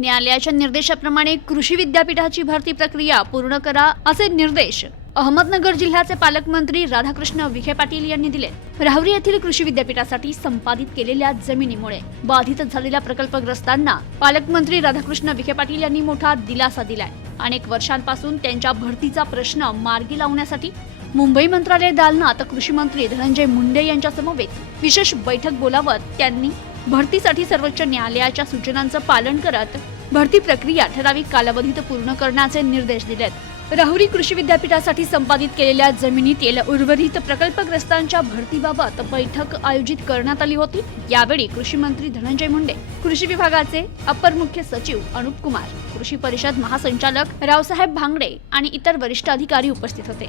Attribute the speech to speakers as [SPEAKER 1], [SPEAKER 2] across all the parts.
[SPEAKER 1] न्यायालयाच्या निर्देशाप्रमाणे कृषी विद्यापीठाची भरती प्रक्रिया पूर्ण करा असे निर्देश अहमदनगर जिल्ह्याचे पालकमंत्री राधाकृष्ण विखे पाटील यांनी दिले. राहुरी येथील कृषी विद्यापीठासाठी संपादित केलेल्या जमिनीमुळे बाधित झालेल्या प्रकल्पग्रस्तांना पालकमंत्री राधाकृष्ण विखे पाटील यांनी मोठा दिलासा दिलाय. अनेक वर्षांपासून त्यांच्या भरतीचा प्रश्न मार्गी लावण्यासाठी मुंबई मंत्रालय दालनात कृषी मंत्री धनंजय मुंडे यांच्यासमवेत विशेष बैठक बोलावत त्यांनी भरतीसाठी सर्वोच्च न्यायालयाच्या सूचनांचं पालन करत भरती प्रक्रिया ठराविक कालावधीत पूर्ण करण्याचे निर्देश दिलेत. राहुरी कृषी विद्यापीठासाठी संपादित केलेल्या जमिनीतील उर्वरित प्रकल्पग्रस्तांच्या भरतीबाबत बैठक आयोजित करण्यात आली होती. यावेळी कृषी मंत्री धनंजय मुंडे कृषी विभागाचे अपर मुख्य सचिव अनुप कुमार कृषी परिषद महासंचालक रावसाहेब भांगडे आणि इतर वरिष्ठ अधिकारी उपस्थित होते.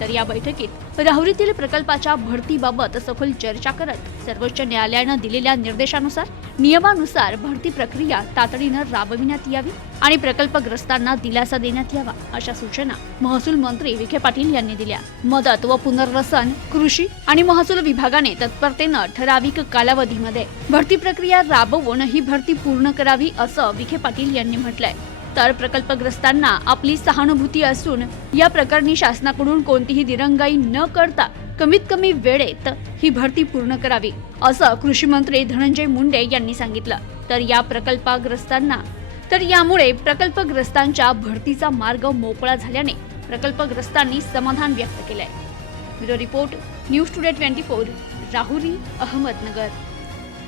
[SPEAKER 1] तर या बैठकीत राहुरीतील प्रकल्पाच्या भरतीबाबत सखोल चर्चा करत सर्वोच्च न्यायालयानं दिलेल्या निर्देशानुसार नियमानुसार भरती प्रक्रिया तातडीनं राबविण्यात यावी आणि प्रकल्पग्रस्तांना दिलासा देण्यात यावा अशा सूचना महसूल मंत्री विखे पाटील यांनी दिल्या. मदत व पुनर्वसन कृषी आणि महसूल विभागाने तत्परतेनं ठराविक कालावधीमध्ये भरती प्रक्रिया राबवून ही भरती पूर्ण करावी असं विखे पाटील यांनी म्हटलंय. तर प्रकल्पग्रस्तांना आपली सहानुभूती असून या प्रकरणी शासनाकडून कोणतीही दिरंगाई न करता कमीत कमी वेळेत ही भरती पूर्ण करावी असं कृषी मंत्री धनंजय मुंडे यांनी सांगितलं. तर या प्रकल्पग्रस्तांना तर यामुळे प्रकल्पग्रस्तांच्या भरतीचा मार्ग मोकळा झाल्याने प्रकल्पग्रस्तांनी समाधान व्यक्त केलंय. Bureau report news today twenty four Rahuri Ahmednagar.